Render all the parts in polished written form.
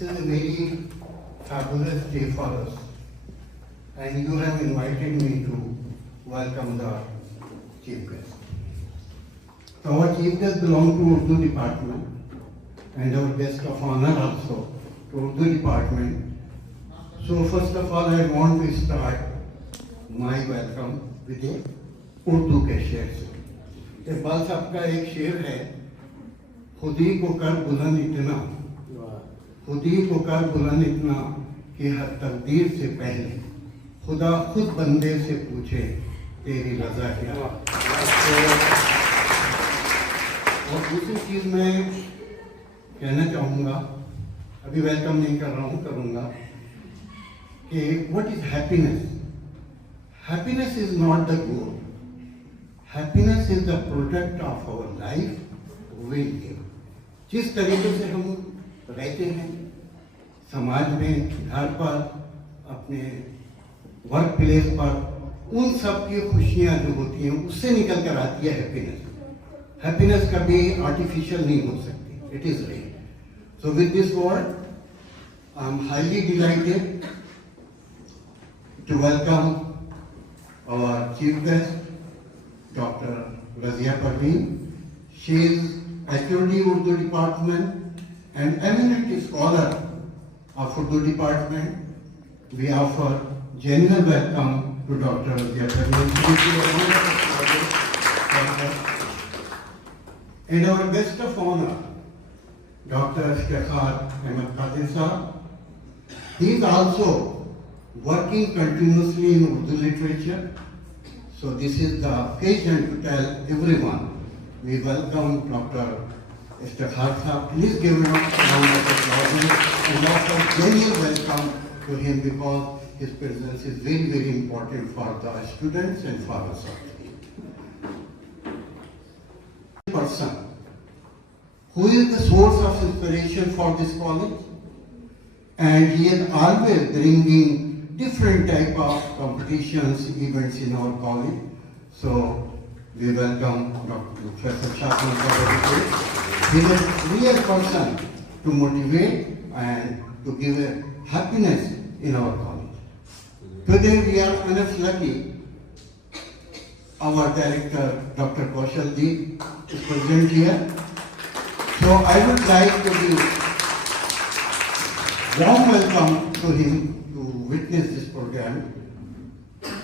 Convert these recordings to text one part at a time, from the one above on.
This is a very fabulous day for us, and you have invited me to welcome the chief guest. So our chief guest belongs to Urdu department, and our guest of honor also to Urdu department. So first of all, I want to start my welcome with a Urdu के शेर से। इकबाल साहब का एक शेर है, खुद ही को कर बुलंद इतना, खुद ही को कर बुलंद इतना कि हर तकदीर से पहले खुदा खुद बंदे से पूछे तेरी रजा क्या। और दूसरी चीज मैं कहना चाहूँगा, अभी वेलकम नहीं कर रहा हूँ, करूँगा कि what is happiness. Happiness is not the goal, happiness is the product of our life we live. जिस तरीके से हम रहते हैं समाज में, घर पर, अपने वर्क प्लेस पर, उन सब की खुशियां जो होती हैं उससे निकल कर आती है हैप्पीनेस। हैप्पीनेस कभी आर्टिफिशियल नहीं हो सकती, it is real. So with this word I am highly delighted to welcome our chief guest Dr. Razia Parveen. She is HOD Urdu Department and eminent scholar of Urdu Department. We offer genuine welcome to Dr. Razia Parveen. And our guest of honor, Dr. Ishtikhar Ahmed Qadir Sahab. He is also working continuously in Urdu literature. So this is the occasion to tell everyone, we welcome Dr. Ishtikhar Sahab. Please give him a round of applause and offer genuine welcome to him because his presence is very, very important for the students and for us all. Person who is the source of inspiration for this college, and he is always bringing different type of competitions, events in our college. So we welcome Dr. Professor Shakman for he is a real person to motivate and to give a happiness in our college. Today we are unlucky. Our director, Dr. Kaushal Ji, is present here. So I would like to give warm welcome to him to witness this program.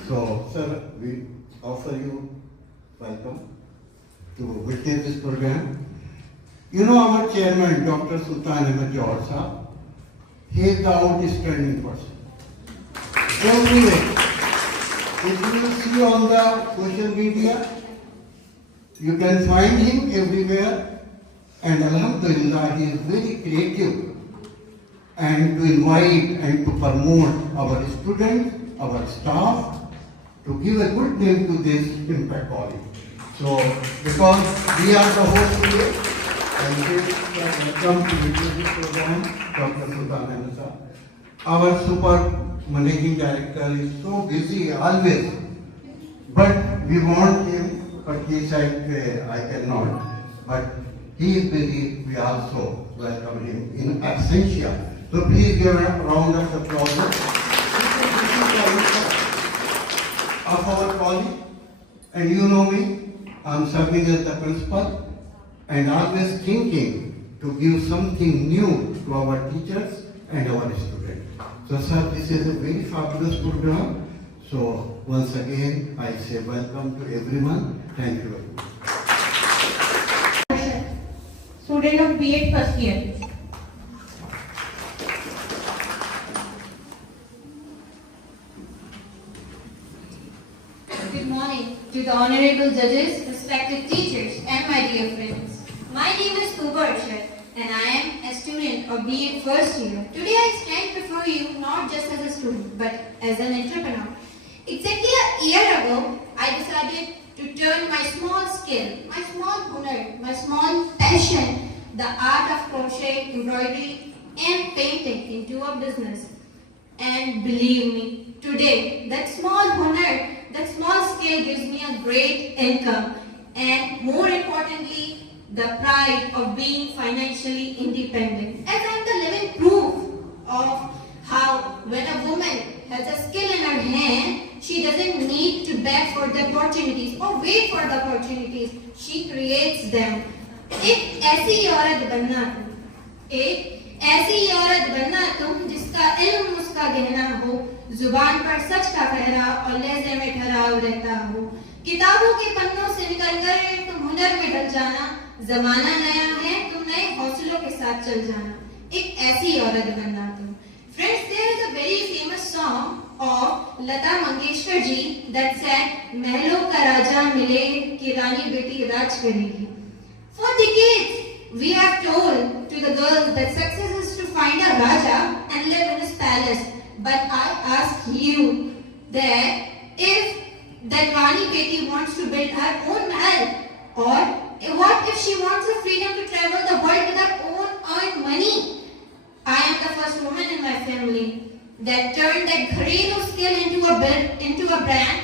So, sir, we offer you welcome to witness this program. You know our chairman, Dr. Sultan Ahmed Johar Sahab, he is the outstanding person. Everywhere. If you will see on the social media, you can find him everywhere, and Alhamdulillah, he is very creative and to invite and to promote our students, our staff, to give a good name to this Impact College. So, because we are the host today, and we welcome to this program, Dr. Sultan Ahmed Sahab. Our super managing director is so busy always, but we want him, but he said I cannot. But he is busy, we also welcome him in absentia. So please give a round of applause of our college. And you know me, I am serving as the principal and always thinking to give something new to our teachers and our students. So sir, this is a very fabulous program. So once again, I say welcome to everyone. Thank you very much. Student of B.Ed first year. Good morning to the honorable judges, respected teachers, and my dear friends. My name is Tuba Arshad, and I am a student of B.Ed first year. Today I stand before you not just as a student, but as an entrepreneur. Exactly a year ago, I decided to turn my small skill, my small hunar, my small passion, the art of crochet, embroidery, and painting into a business. And believe me, today that small hunar, that small skill gives me a great income, and more importantly, the pride of being financially independent. As I am the living proof औरत बनना तुम, एक ऐसी औरत बनना तुम जिसका इल्म उसका गहना हो, जुबान पर सच का ठहराव और लहजे में ठहराव रहता हो। किताबों के पन्नों से निकलकर तुम हुनर में ढल जाना, जमाना नया है तुम नए हौसलों के साथ चल जाना, एक ऐसी औरत बनना तुम। Friends, there is a very famous song of Lata Mangeshkar ji that said, महलों का राजा मिले कि रानी बेटी राज करेगी। For decades, we have told to the girls that success is to find a Raja and live in his palace. But I ask you that if that Rani Beti wants to build her own mahal, or what if she wants the freedom to travel the world with her own earned money? I am the first woman in my family that turned that gharelu skill into a brand.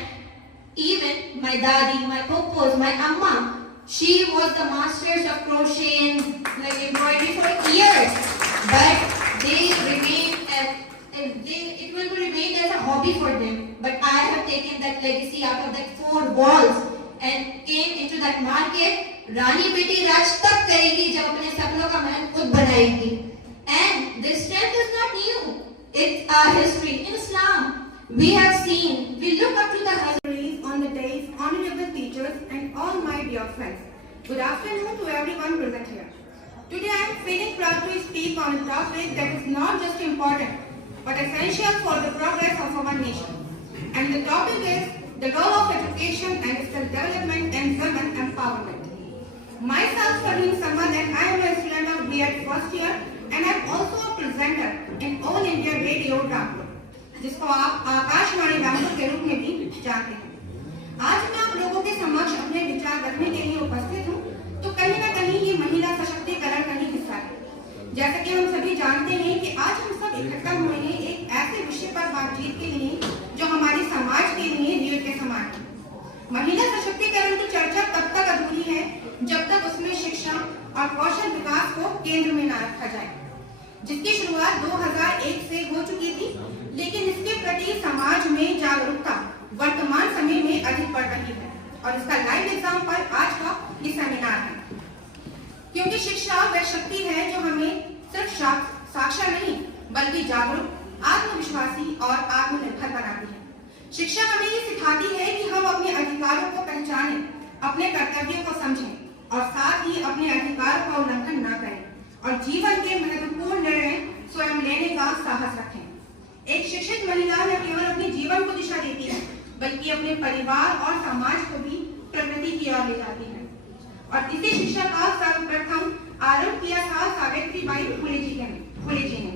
Even my dadi, my popos, my amma, she was the masters of crochet and like embroidery for years, but it will remain as a hobby for them. But I have taken that legacy out of that four walls and came into that market. रानी बेटी राज तब करेगी जब अपने सपनों का महल खुद बनाएगी. And this strength is not new. It's our history. In Islam, we have seen, we look up to the husbands On the days, honorable teachers and all my dear friends. Good afternoon to everyone present here. Today I am feeling proud to speak on a topic that is not just important, but essential for the progress of our nation. And the topic is the role of education and skill development and women empowerment. Myself, Farheen Samad, and I am a student of B.Ed first year, and I am also a presenter in All India Radio Rampur, जिसको आप आकाशवाणी रामपुर के रूप में भी जानते हैं. आज मैं आप लोगों के समक्ष अपने विचार रखने के लिए उपस्थित हूँ, तो कहीं ना कहीं ये महिला सशक्तिकरण का ही हिस्सा है. जैसा कि हम सभी जानते हैं कि आज हम सब इकट्ठा हुए हैं एक ऐसे विषय पर बातचीत के लिए जो हमारे समाज के लिए रीढ़ के समान है. महिला सशक्तिकरण की चर्चा तब तक अधूरी है जब तक उसमें शिक्षा और कौशल विकास को केंद्र में न रखा जाए, जिसकी शुरुआत 2001 से हो चुकी थी, लेकिन इसके प्रति समाज में जागरूकता वर्तमान समय में अधिक बढ़ रही है. और इसका लाइव एग्जाम्पल आज का ये सेमिनार है, क्योंकि शिक्षा वह शक्ति है जो हमें सिर्फ साक्षर नहीं बल्कि जागरूक, आत्मविश्वासी और आत्मनिर्भर बनाती है. शिक्षा हमें ये सिखाती है कि हम अपने अधिकारों को पहचानें, अपने कर्तव्यों को समझें और साथ ही अपने अधिकारों का उल्लंघन न करें और जीवन के महत्वपूर्ण निर्णय स्वयं लेने का साहस रखें. एक शिक्षित महिला न केवल अपने जीवन को दिशा देती है बल्कि अपने परिवार और समाज को भी प्रगति की ओर ले जाती है. और इसी शिक्षा का सर्वप्रथम आरंभ किया था सावित्रीबाई फुले जी ने,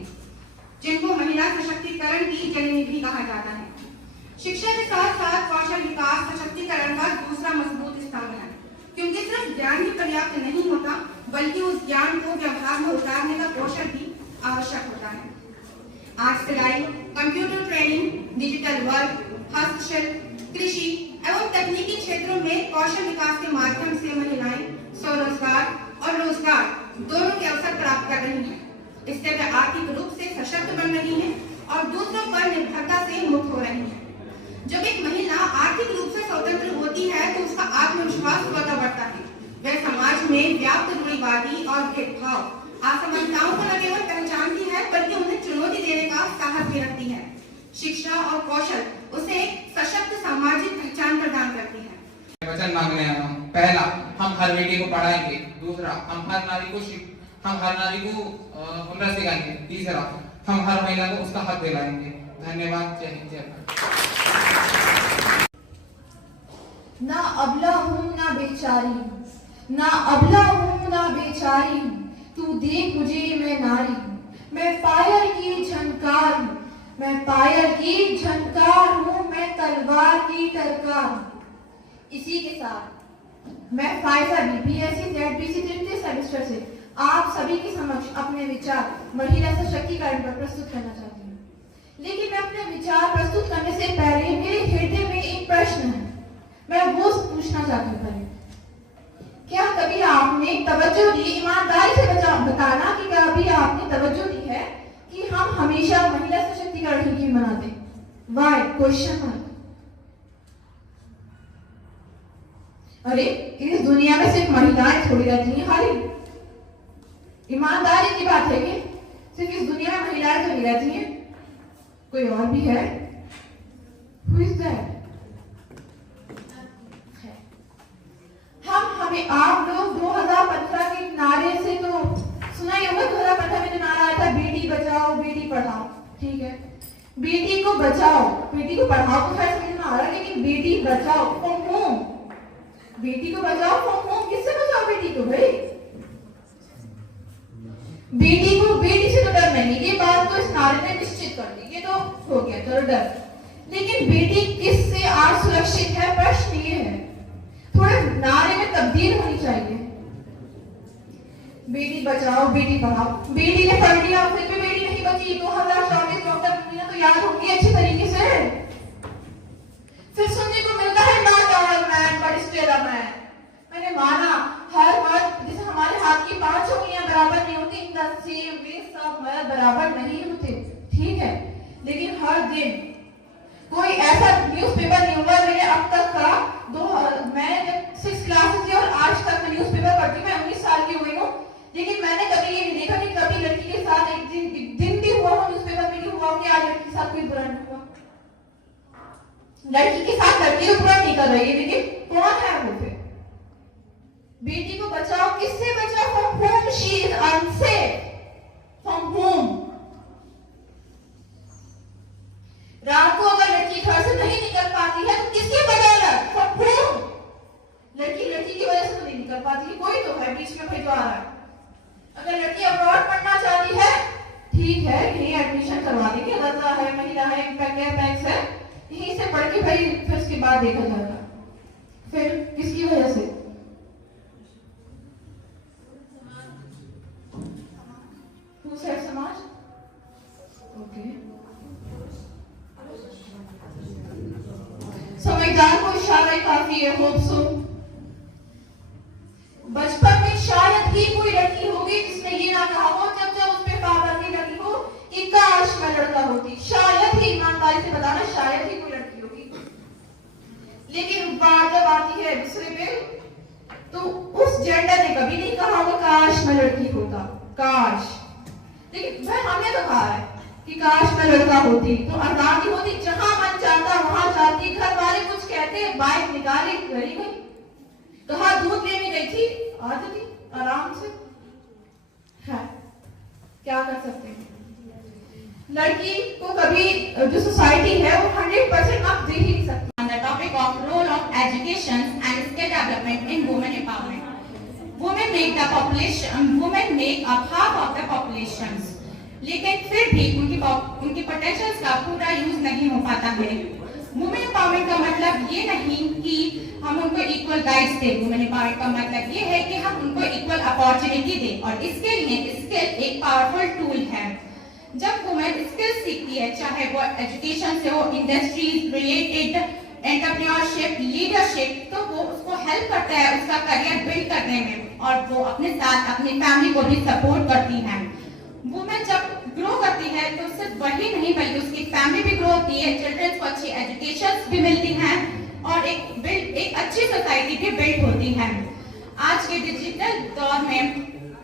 जिनको महिला सशक्तिकरण की जननी भी कहा जाता है. शिक्षा के साथ साथ कौशल विकास सशक्तिकरण का दूसरा मजबूत स्तंभ है, क्योंकि सिर्फ ज्ञान ही पर्याप्त नहीं होता बल्कि उस ज्ञान को व्यवहार में उतारने का कौशल भी आवश्यक होता है. आज सिलाई, कंप्यूटर ट्रेनिंग, डिजिटल वर्क, हस्तशिल्प, कृषि एवं तकनीकी क्षेत्रों में कौशल विकास के माध्यम से महिलाएं स्वरोजगार और रोजगार दोनों के अवसर प्राप्त कर रही हैं. इससे वे आर्थिक रूप से सशक्त बन रही हैं और दूसरों पर निर्भरता से मुक्त हो रही हैं. जब एक महिला आर्थिक रूप से स्वतंत्र होती है तो उसका आत्मविश्वास स्वतः बढ़ता है. वह समाज में व्याप्त रूढ़िवादी और भेदभाव, असमानताओं को न केवल पहचानती है बल्कि उन्हें चुनौती देने का साहस भी रखती है. शिक्षा और कौशल उसे एक सशक्त सामाजिक पहचान प्रदान करती है. वचन मांगने आया हूँ. पहला, हम हर बेटी को पढ़ाएंगे. दूसरा, हम हर नारी को हुनर सिखाएंगे. तीसरा, हम हर महिला को उसका हक दिलाएंगे. धन्यवाद. जय हिंद, जय भारत. ना अबला हूँ ना बेचारी हूँ, ना अबला हूँ ना बेचारी हूँ, तू देख मुझे मैं नारी हूँ. मैं फायर की झनकार हूँ, मैं फायर की झनकार हूँ, मैं तलवार की टरकार हूँ. इसी के साथ मैं फायजा बीपीएससी जेडपीसी तृतीय सेमेस्टर से आप सभी के समक्ष अपने विचार महिला सशक्तिकरण पर प्रस्तुत करना चाहती हूँ. लेकिन मैं अपने विचार प्रस्तुत करने से पहले मेरे हृदय में एक प्रश्न है. मैं वो पूछना चाहती हूँ, क्या कभी आपने तवज्जो दी, ईमानदारी से बताना कि कभी आपने तवज्जो दी है कि हम हमेशा महिला सशक्तिकरण ही क्यों मनाते? वाई? Question mark. अरे इस दुनिया में सिर्फ महिलाएं थोड़ी रहती हैं. हरी ईमानदारी की बात है कि सिर्फ इस दुनिया में महिलाएं तो नहीं रहती हैं, कोई और भी है। Who is that? हमें आप लोग 2015 के नारे से तो सुना ही होगा। 2015 में जो नारा आया था, बेटी बचाओ बेटी पढ़ाओ, ठीक है, बेटी को बचाओ, बेटी को पढ़ाओ तो खैर समझ में आ रहा है, लेकिन बेटी बचाओ फ्रॉम होम, बेटी को बचाओ फ्रॉम होम, किससे बचाओ बेटी को भाई? बेटी को, बेटी से तो डर नहीं, ये बात तो इस नारे ने निश्चित कर दी, ये तो हो गया चलो डर, लेकिन बेटी किससे आज सुरक्षित है? प्रश्न ये है, थोड़े नारे में तब्दील होनी चाहिए। बेटी बचाओ बेटी पढ़ाओ, बेटी ने पढ़ लिया फिर भी बेटी नहीं बची। 2024 डॉक्टर मीना तो याद होगी अच्छी तरीके से। फिर सुनने को मिलता है not all man but still a man. मैंने माना हर मर्द, जैसे हमारे हाथ की 5 उंगलियां बराबर नहीं होती, इन द सेम वे सब मर्द बराबर नहीं होते, ठीक है, लेकिन हर दिन कोई ऐसा न्यूज़पेपर नहीं हुआ मेरे अब तक का, मैं जब 6 क्लास थी और आज तक मैं न्यूज़पेपर पढ़ती हूँ, मैं 19 साल की हुई हूँ, लेकिन मैंने कभी ये नहीं देखा कि कभी लड़की के साथ एक दिन भी हुआ हो न्यूज़पेपर में कि हुआ कि आज लड़की के साथ कोई बुरा नहीं हुआ। लड़की के साथ लड़की तो बुरा नहीं कर रही है, लेकिन कौन है वो फिर? बेटी को बचाओ, किससे बचाओ? From home, she is unsafe from home. रात को अगर लड़की घर से नहीं निकल पाती है तो किसकी बदौलत? From home. लड़की की वजह से तो नहीं निकल पाती है, कोई तो है बीच में भाई जो आ रहा है। अगर लड़की अब्रॉड पढ़ना चाहती है, ठीक है, यही एडमिशन करवा देंगे, रजा है, महिला है, पैक्स है, यहीं से पढ़ के भाई फिर उसके बाद देखा जाएगा। फिर किसकी वजह से? समाज। ओके, संविधान को इशारा काफी है, होप सो। बचपन में शायद ही कोई लड़की होगी जिसने ये ना कहा हो जब जब उस पर पाबंदी लगी हो कि काश मैं लड़का होती। शायद ही, ईमानदारी से बताना, शायद ही कोई लड़की होगी। लेकिन बात जब आती है दूसरे पे, तो उस जेंडर ने कभी नहीं कहा होगा काश मैं लड़की होता, काश। लेकिन भाई हमने तो कहा है कि काश मैं लड़का होती तो आजादी होती, जहां मन चाहता वहां जाती, घर वाले कुछ कहते, बाइक निकाली घरी गई, कहा दूध लेने गई थी, आती आराम से है, क्या कर सकते हैं? लड़की को कभी जो सोसाइटी है वो 100% आप दे ही नहीं सकती। On the topic of role of education and skill development in women empowerment. Women make up half of the populations. लेकिन फिर भी उनकी पोटेंशियल्स का पूरा यूज नहीं हो पाता है। वुमेन एम्पावरमेंट का मतलब ये नहीं कि हम उनको इक्वल राइट्स दें। वुमेन एम्पावरमेंट का मतलब ये है कि हम उनको इक्वल अपॉर्चुनिटी दें, और इसके लिए स्किल एक पावरफुल टूल है। जब वुमेन स्किल सीखती है, चाहे वो एजुकेशन से हो, इंडस्ट्रीज रिलेटेड, एंटरप्रेन्योरशिप, लीडरशिप, तो वो उसको हेल्प करता है उसका करियर बिल्ड करने में, और वो अपने साथ अपनी फैमिली को भी सपोर्ट करती है। वुमेन जब ग्रो करती है तो सिर्फ वही नहीं बल्कि उसकी फैमिली भी ग्रो होती है, चिल्ड्रन को अच्छी एजुकेशन भी मिलती है, और एक अच्छी सोसाइटी भी बिल्ड होती है। आज के डिजिटल दौर में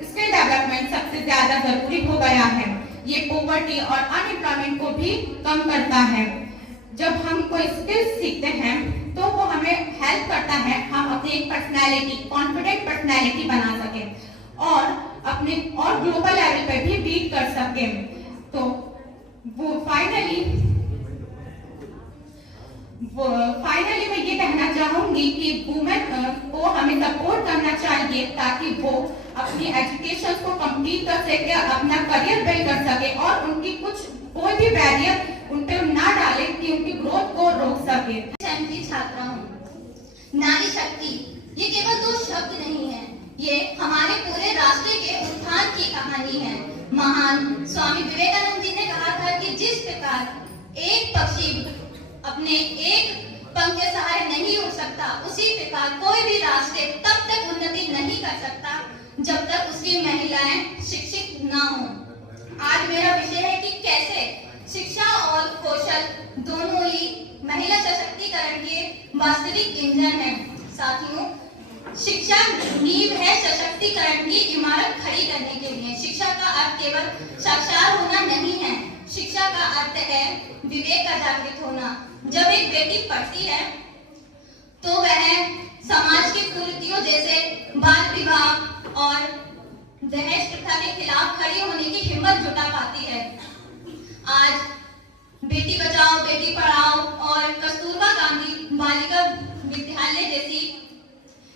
स्किल डेवलपमेंट सबसे ज्यादा जरूरी हो गया है। ये पॉवर्टी और अनएम्प्लॉयमेंट को भी कम करता है। जब हम कोई स्किल सीखते हैं तो वो हमें हेल्प करता है हम अपनी एक पर्सनैलिटी, कॉन्फिडेंट पर्सनैलिटी बना सके, और अपने और ग्लोबल लेवल पे भी बीट कर सके। तो वो फाइनली मैं ये कहना चाहूंगी कि वुमेन को हमें सपोर्ट करना चाहिए ताकि वो अपनी एजुकेशन को कंप्लीट कर सके, अपना करियर बिल्ड कर सके, और उनकी कोई भी बैरियर उन पे ना डाले कि उनकी ग्रोथ को रोक सके। की छात्रा हूँ। नारी शक्ति ये केवल 2 शब्द नहीं है, ये हमारे पूरे राष्ट्र के उत्थान की कहानी है। महान स्वामी विवेकानंद जी ने कहा था कि जिस प्रकार एक पक्षी अपने एक पंख के सहारे नहीं उड़ सकता, उसी प्रकार कोई भी राष्ट्र तब तक उन्नति नहीं कर सकता जब तक उसकी महिलाएं शिक्षित ना हो। आज मेरा विषय है कि कैसे शिक्षा और कौशल दोनों ही महिला सशक्तिकरण के वास्तविक इंजन हैं। साथियों, शिक्षा नींव है सशक्तिकरण की इमारत खड़ी करने के लिए। शिक्षा का अर्थ केवल साक्षर होना नहीं है, शिक्षा का अर्थ है विवेक का जागृत होना। जब एक बेटी पढ़ती है तो वह समाज की कुरीतियों जैसे बाल विवाह और दहेज प्रथा के खिलाफ खड़ी होने की हिम्मत जुटा पाती है। आज बेटी बचाओ बेटी पढ़ाओ और कस्तूरबा गांधी बालिका विद्यालय जैसी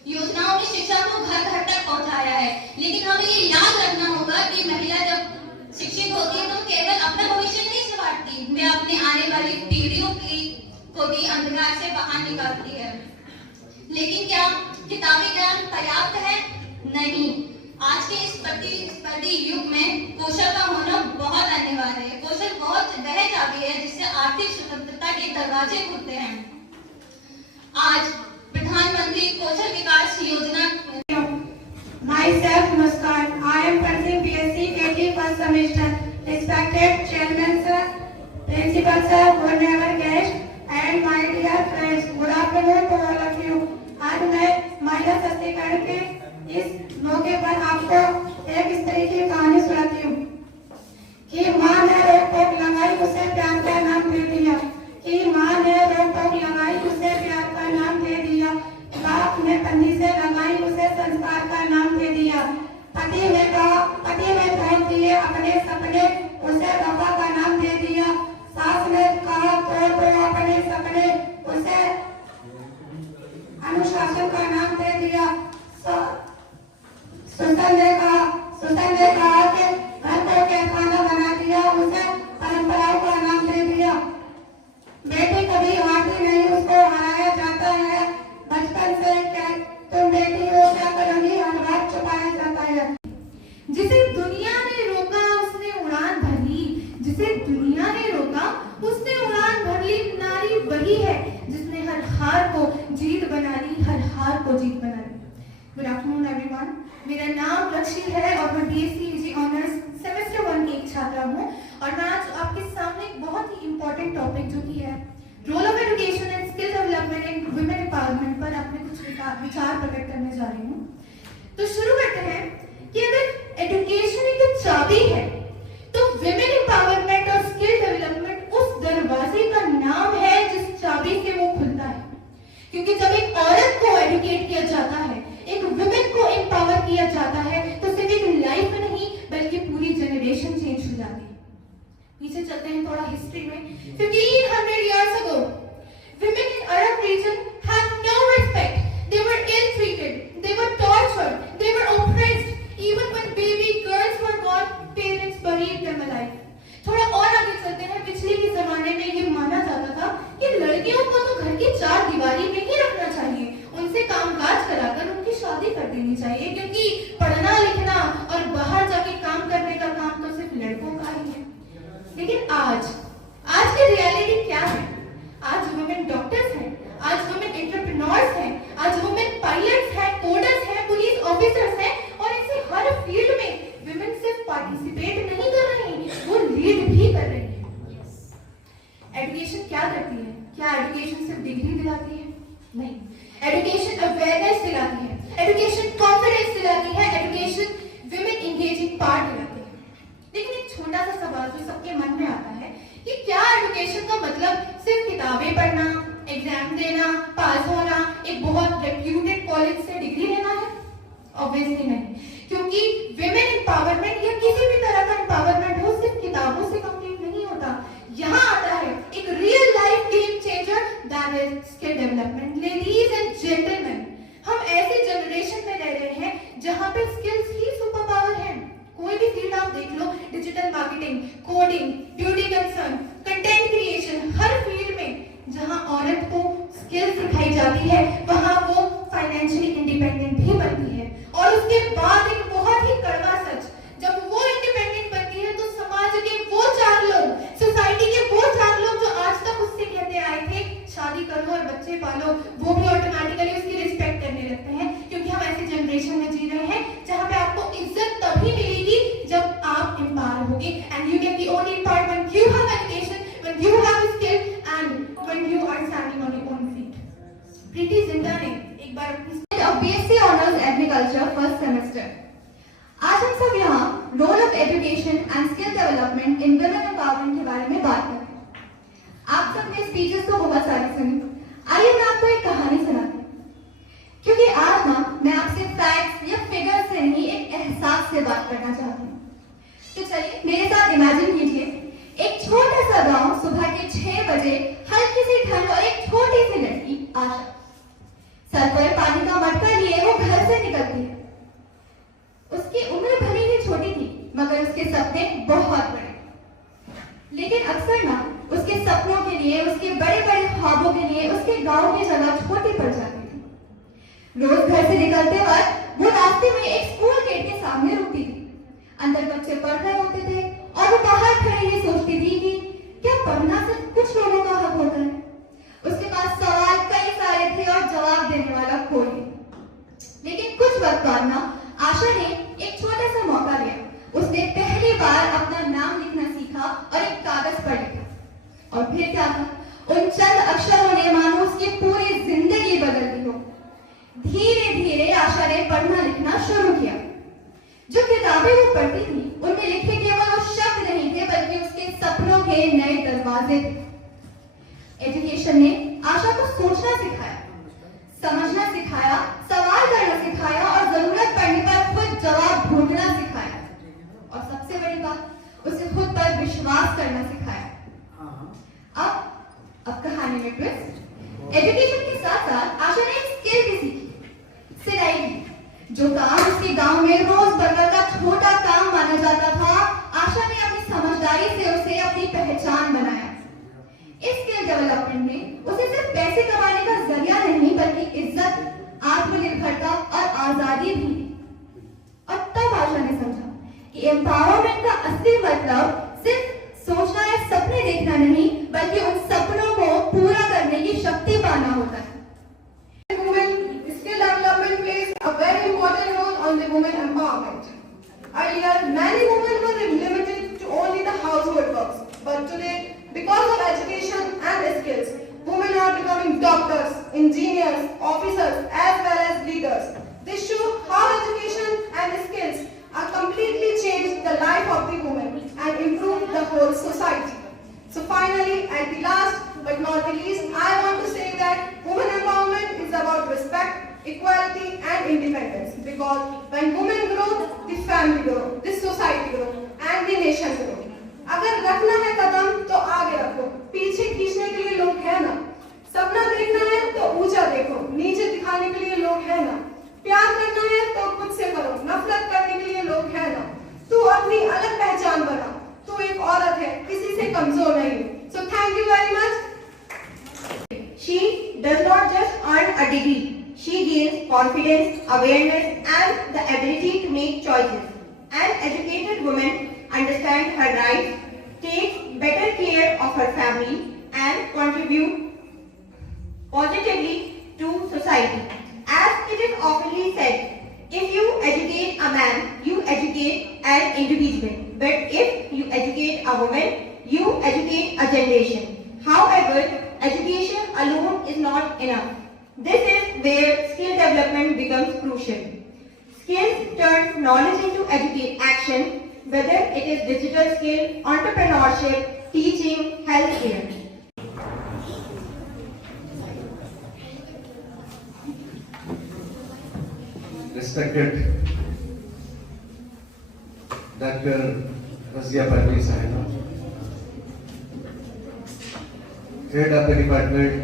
योजनाओं ने शिक्षा को घर घर तक पहुंचाया है। लेकिन हमें ये याद रखना होगा कि महिला जब शिक्षित होती है तो केवल अपना भविष्य नहीं संवारती, वे अपने आने वाली पीढ़ियों को भी अंधकार से बाहर निकालती है। लेकिन क्या किताबी ज्ञान पर्याप्त है? नहीं। आज के इस प्रतिस्पर्धी युग में कौशल का होना बहुत अनिवार्य है। कौशल बहुत वह चाबी है जिससे आर्थिक स्वतंत्रता के दरवाजे खुलते हैं। आज प्रधानमंत्री कौशल विकास योजना Myself Muskan, I am pursuing BSc KG first semester. Respected Chairman sir, Principal sir, honorable guest, and my dear friends, good afternoon to all of you. आज मैं महिला सशक्तिकरण के इस मौके पर आपको एक स्त्री की कहानी सुनाती हूँ कि माँ ने रोक टोक लगाई, उसे प्यार का नाम दे दिया। कि माँ ने रोक टोक लगाई, उसे प्यार का नाम दे दिया। बाप ने पन्नी से लगाई, उसे संस्कार का नाम दे दिया। पति ने तोड़ दिए अपने सपने, उसे वफा का नाम दे दिया। सास ने कहा तोड़ दो अपने सपने, उसे अनुशासन का नाम दे दिया। सुसन ने कहा कि घर को क्या खाना बना दिया, उसे परंपराओं का नाम दे दिया। बेटी कभी हारती नहीं, उसको हराया जाता है। बचपन से क्या तुम बेटी हो, क्या करोगी, हर बात छुपाया जाता है। जिसे दुनिया ने रोका उसने उड़ान भर ली, जिसे दुनिया ने रोका उसने उड़ान भर ली। नारी वही है जिसने हर हार को जीत बना ली, हर हार को जीत बना ली। गुड आफ्टरनून एवरीवन, मेरा नाम लक्ष्य है और मैं BSc ऑनर्स सेमेस्टर 1 की एक छात्रा हूँ। और मैं आज आपके सामने एक बहुत ही इंपॉर्टेंट टॉपिक जो कि है role of education and skill development and women empowerment पर अपने कुछ विचार प्रकट करने जा रही हूँ। तो शुरू करते हैं कि अगर एजुकेशन एक चाबी है तो वुमेन एम्पावरमेंट और स्किल डेवलपमेंट उस दरवाजे का नाम है जिस चाबी से वो खुलता है। क्योंकि जब एक औरत को एजुकेट किया जाता है, एक वुमेन को एम्पावर किया जाता है, तो सिर्फ एक लाइफ नहीं बल्कि पूरी जनरेशन चेंज हो जाती है। पीछे चलते हैं थोड़ा हिस्ट्री में। 1500 years ago, women in Arab region had no respect. They were ill-treated, they were tortured, they were oppressed. Even when baby girls were born, parents buried them alive. थोड़ा और आगे चलते हैं। पिछले के जमाने में ये माना जाता था कि लड़कियों को तो घर की चार दीवारी में ही रखना चाहिए, उनसे कामकाज कराकर उनकी शादी कर देनी चाहिए, क्योंकि पढ़ना लिखना और बाहर जाके काम करने का काम तो सिर्फ लड़कों का ही है। लेकिन आज की रियलिटी क्या है? आज वुमेन डॉक्टर्स हैं, आज वुमेन एंटरप्रेन्योर्स हैं, आज वुमेन पायलट्स हैं, कोडर्स हैं, पुलिस ऑफिसर्स हैं और ऐसे हर फील्ड में वुमेन सिर्फ पार्टिसिपेट नहीं कर रही, वो लीड भी कर रही है। एजुकेशन क्या करती है? क्या एजुकेशन सिर्फ डिग्री दिलाती है? नहीं, एजुकेशन अवेयरनेस दिलाती है, एजुकेशन कॉन्फिडेंस दिलाती है, एजुकेशन विमेन इंगेजिंग पार्ट दिलाती है। लेकिन एक छोटा सा सवाल जो सबके मन में आता है कि क्या एजुकेशन का मतलब सिर्फ किताबें पढ़ना, एग्जाम देना, पास होना, एक बहुत रेप्यूटेड कॉलेज से डिग्री लेना है? ऑब्वियसली नहीं, क्योंकि विमेन एम्पावरमेंट या किसी भी तरह का एम्पावरमेंट हो सिर्फ किताबों से कंप्लीट नहीं होता। यहाँ आता है एक real life game changer, that is skill development. Ladies and gentleman, हम ऐसे जनरेशन में रह रहे हैं जहाँ पे स्किल्स ही सुपर पावर है। कोई भी फील्ड आप देख लो, digital marketing, coding, beauty concern, content creation, हर फील्ड में जहाँ औरत को स्किल सिखाई जाती है वहाँ वो फाइनेंशियली इंडिपेंडेंट भी बनती है। और उसके बाद एक बहुत ही कड़वा सच, जब वो इंडिपेंडेंट बनती है तो समाज के वो 4 लोग, सोसाइटी के वो 4 लोग जो आज तक उससे कहते आए थे शादी करो और बच्चे पालो, वो भी ऑटोमेटिकली उसकी रिस्पेक्ट करने लगते हैं। क्योंकि हम ऐसी जनरेशन में जी रहे हैं जहाँ पे आपको इज्जत तभी मिलेगी जब आप एम्पावर होगे। And you can be only empowered when you have education, when you have skill and when you are standing on your own feet. Preity Zinta ने एक बार BSc and skill development in women empowerment के बारे में बात करें। आप सबने स्पीचेस तो बहुत सारी सुनी, आइए मैं आपको एक कहानी सुनाती हूँ, क्योंकि आज ना मैं आपसे फैक्ट्स या फिगर्स से नहीं एक एहसास से बात करना चाहती हूँ। तो चलिए मेरे साथ इमेजिन कीजिए, एक छोटा सा गांव, सुबह के 6 बजे, हल्की सी ठंड और एक छोटी सी लड़की आशा सर पर पानी का मटका लिए वो घर से निकलती है। उसकी उम्र भले ही छोटी थी मगर उसके सपने बहुत बड़े, लेकिन अक्सर ना उसके सपनों के लिए, उसके बड़े बड़े ख्वाबों के लिए उसके गांव की जगह छोटी पड़ जाती थी। रोज घर से निकलते वक्त वो रास्ते में एक स्कूल गेट के सामने रुकती थी। अंदर बच्चे पढ़ रहे होते थे और वो बाहर खड़े ये सोचती थी कि क्या पढ़ना सिर्फ कुछ लोगों का हक होता है। उसके पास सवाल कई सारे थे और जवाब देने वाला कोई नहीं। लेकिन कुछ वक्त बाद ना आशा ने एक छोटा सा मौका लिया। उसने पहली बार अपना नाम लिखना सीखा और एक कागज पर लिखा। और फिर क्या था, उन चंद अक्षरों ने मानो उसकी पूरी जिंदगी बदल दी हो। धीरे धीरे आशा ने पढ़ना लिखना शुरू किया। जो किताबें वो पढ़ती थी उनमें लिखे केवल वो शब्द नहीं थे, बल्कि उसके सपनों के नए दरवाजे थे। एजुकेशन ने आशा को सोचना सिखाया, समझना सिखाया, सवाल करना सिखाया और जरूरत पड़ने पर खुद जवाब ढूंढना सिखाया। और सबसे बड़ी बात, उसे खुद पर विश्वास करना सिखाया। अब कहानी में ट्विस्ट। एजुकेशन के साथ साथ आशा ने एक स्किल भी सीखी, सिलाई की। जो काम उसके गांव में रोजमर्रा का छोटा काम माना जाता था, आशा ने अपनी समझदारी से उसे अपनी पहचान बनाया। इस स्किल डेवलपमेंट में उसे सिर्फ पैसे कमाने का जरिया नहीं, बल्कि इज्जत, आत्मनिर्भरता और आजादी भी। और तब आशा ने समझा कि एम्पावरमेंट का असली मतलब सिर्फ सोचना या सपने देखना नहीं, बल्कि उन सपनों को पूरा करने की शक्ति पाना होता है। Skill development plays a very important role on the women empowerment. Earlier, many women were limited to only the household works, but today, because of education and skills, women are becoming doctors, engineers, officers, as well as leaders. This shows how education and skills are completely changed the life of the woman and improve the whole society. So finally, at the last but not the least, I want to say that women empowerment is about respect, equality and independence, because when women grow, the family grow, the society grow and the nation grow. अगर रखना है कदम तो आगे रखो, पीछे खींचने के लिए लोग हैं ना। सपना देखना है तो ऊंचा देखो, नीचे दिखाने के लिए लोग हैं ना। प्यार करना है तो खुद से करो, नफरत करने के लिए लोग हैं ना। तू अपनी अलग पहचान बना, तू एक औरत है, किसी से कमजोर नहीं। So thank you very much. She does not just earn a degree. She gains confidence, awareness and the ability to make choices. An educated woman understands her rights, takes better care of her family and contributes positively to society. As it is often said, if you educate a man, you educate an individual. But if you educate a woman, you educate a generation. However, education alone is not enough. This is where skill development becomes crucial. Skills turn knowledge into action, whether it is digital skill, entrepreneurship, teaching, healthcare. Respected Dr. Razia Parveen Sahiba, Head of the Department,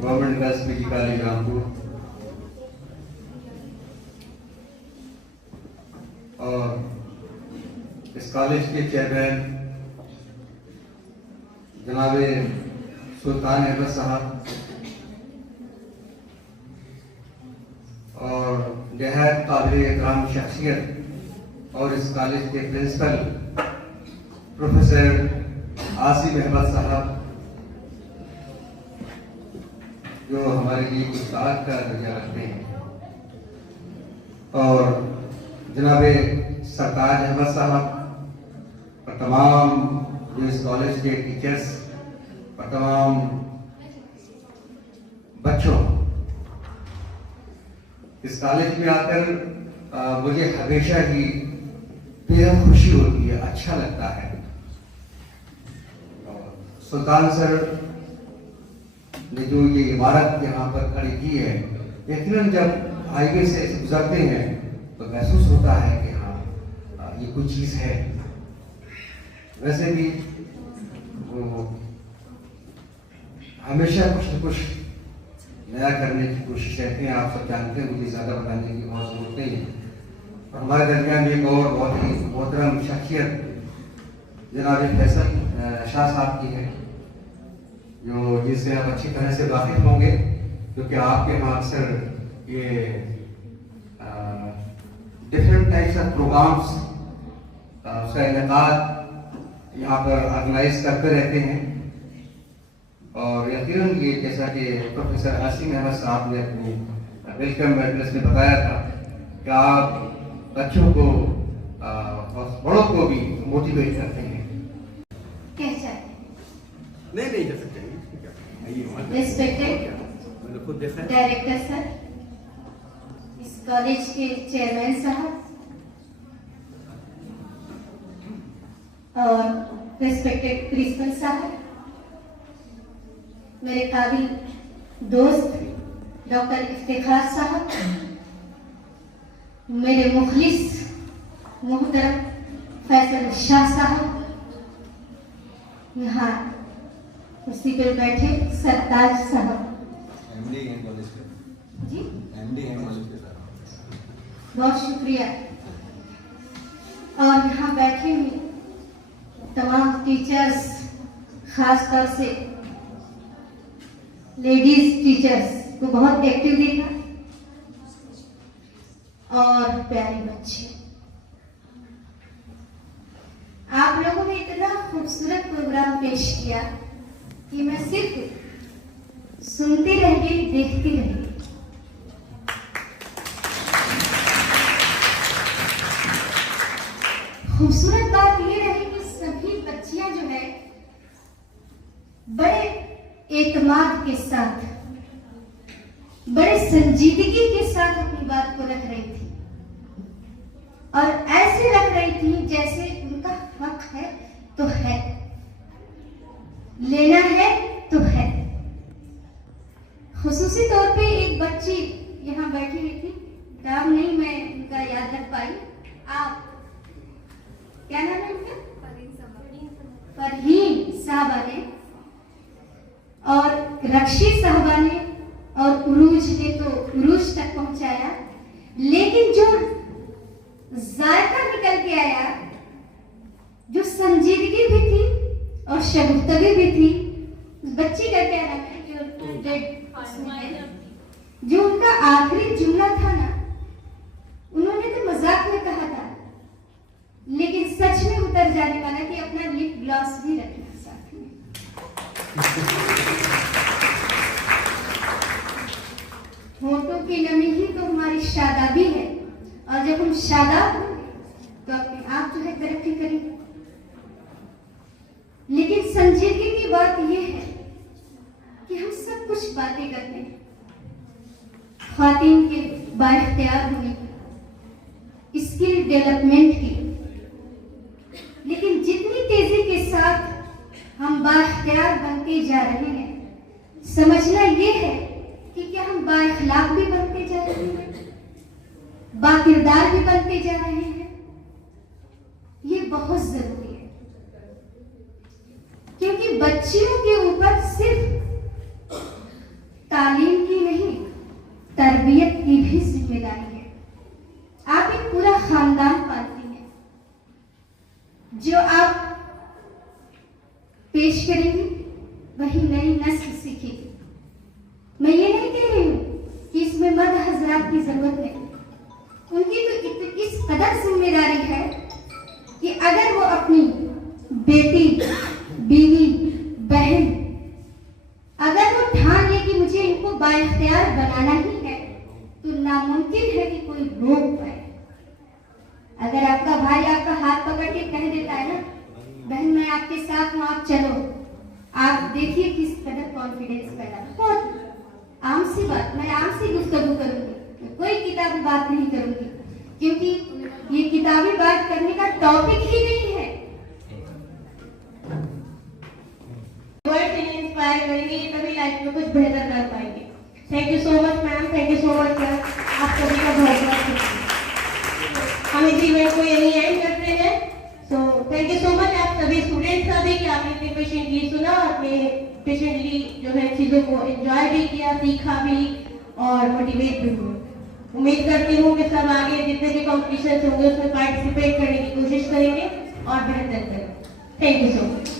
Government Girls PG College, Rampur, और इस college के chairman जनाब सुल्तान अहमद साहब और बेहद काबिल एहतराम शख्सियत और इस कॉलेज के प्रिंसिपल प्रोफेसर आसिफ अहमद साहब, जो हमारे लिए उस्ताद का दर्जा रखते हैं, और जनाब सरताज अहमद साहब और तमाम जो इस कॉलेज के टीचर्स और तमाम बच्चों, इस कॉलेज में आकर मुझे हमेशा ही बेहद खुशी होती है, अच्छा लगता है। सुल्तान सर ने जो ये इमारत यहाँ पर खड़ी की है, यकीनन जब हाईवे से गुजरते हैं तो महसूस होता है कि हाँ ये कोई चीज़ है। वैसे भी वो हमेशा कुछ न कुछ नया करने की कोशिश रहती हैं। आप सब जानते हैं, मुझे ज़्यादा बताने की बहुत जरूरत नहीं है। और हमारे दरमियान एक और बहुत ही मोहतरम शख्सियत जनाब फैसल शाह साहब की है, जो जिससे आप अच्छी तरह से वाकिफ होंगे, क्योंकि आपके यहाँ अक्सर ये डिफरेंट टाइप्स ऑफ प्रोग्राम्स उसका इनेकाद यहाँ पर ऑर्गेनाइज करते रहते हैं। और यकीनन ये जैसा कि प्रोफेसर आसिम अहमद साहब ने अपनी वेलकम एड्रेस में बताया था कि आप बच्चों को और बड़ों को भी मोटिवेट करते हैं। कैसा नहीं कर सकते। रिस्पेक्टेड डायरेक्टर सर, इस कॉलेज के चेयरमैन साहब और रिस्पेक्टेड प्रिंसिपल साहब, मेरे काबिल दोस्त डॉक्टर इफ्तिखार साहब, मेरे मुखलिस मोहतरम फैसल शाह साहब, यहाँ कुर्सी पर बैठे सरताज साहब जी, बहुत शुक्रिया। और यहाँ बैठे हुए तमाम टीचर्स, खास तौर से लेडीज टीचर्स को बहुत एक्टिव देखा, और प्यारे बच्चे, आप लोगों ने इतना खूबसूरत प्रोग्राम पेश किया कि मैं सिर्फ सुनती रह गई, देखती रह गई। खूबसूरत बात यह रही कि सभी बच्चियां जो है बड़े एतमाद के साथ, बड़े संजीदगी के साथ अपनी बात को रख रही थी, और ऐसे रख रही थी जैसे उनका हक है तो है, लेना है तो है। खुसूसी तौर पे एक बच्ची यहाँ बैठी हुई थी, नाम नहीं मैं उनका याद रख पाई। आप क्या नाम है उनका? फरहीन साहबा ने और रक्षी साहबा ने और उरूज ने तो उरूज तक पहुंचाया, लेकिन जो जायका निकल के आया, जो संजीदगी भी थी और शगुफ्तगी भी थी, बच्ची का क्या नाम है जो डेड, जो उनका आखिरी जुमला था ना, उन्होंने तो मजाक में कहा था, लेकिन सच में उतर जाने वाला कि अपना लिप ग्लॉस भी रखना साथ में। होठों की नमी ही तो हमारी शादाबी है, और जब हम शादाब होंगे तो अपने आप जो है तरक्की करेंगे। लेकिन संजीदगी की बात यह है कि हम सब कुछ बातें करते हैं ख्वातीन के बाइख्तियार होने की, स्किल डेवलपमेंट की, लेकिन जितनी तेजी के साथ हम बाइख्तियार बनते जा रहे हैं, समझना यह है कि क्या हम बाइखलाक भी बनते जा रहे हैं, बाकिरदार भी बनते जा रहे हैं। ये बहुत जरूरी है, क्योंकि बच्चियों के ऊपर सिर्फ तालीम की नहीं, तरबियत की भी जिम्मेदारी है। आप एक पूरा खानदान पालती हैं, जो आप पेश करेंगी वही नई नस्ल सीखेगी। मैं ये नहीं कह रही हूँ कि इसमें मर्द हजरात की जरूरत है, उनकी तो इस कदर जिम्मेदारी है कि अगर वो अपनी बेटी, बीवी, बहन, अगर वो ठान ले कि मुझे इनको बाइख्तियार बनाना ही है, तो नामुमकिन है कि कोई रोक पाए। अगर आपका भाई आपका हाथ पकड़ के कह देता है ना, बहन मैं आपके साथ हूँ, आप चलो, आप देखिए किस कदर कॉन्फिडेंस पैदा। बहुत आम सी बात, मैं आम सी गुफ्तगू करूंगी, कोई किताबी बात नहीं करूंगी, क्योंकि ये किताबी बात करने का टॉपिक ही नहीं है। वर्ड्स इन्हें इंस्पायर करेंगे, ये तभी लाइफ में कुछ बेहतर कर पाएंगे। Thank you so much ma'am, thank you so much sir, आप सभी का बहुत बहुत शुक्रिया। हम इस इवेंट को यही एंड करते हैं। So thank you so much आप सभी स्टूडेंट्स का भी कि आपने इतने पेशेंटली सुना, आपने पेशेंटली जो है चीज़ों को एंजॉय भी किया, सीखा भी और मोटिवेट भी हुए। उम्मीद करती हूँ कि सब आगे जितने भी कॉम्पिटिशन होंगे उसमें पार्टिसिपेट करने की कोशिश करेंगे और बेहतर करेंगे। Thank you so much.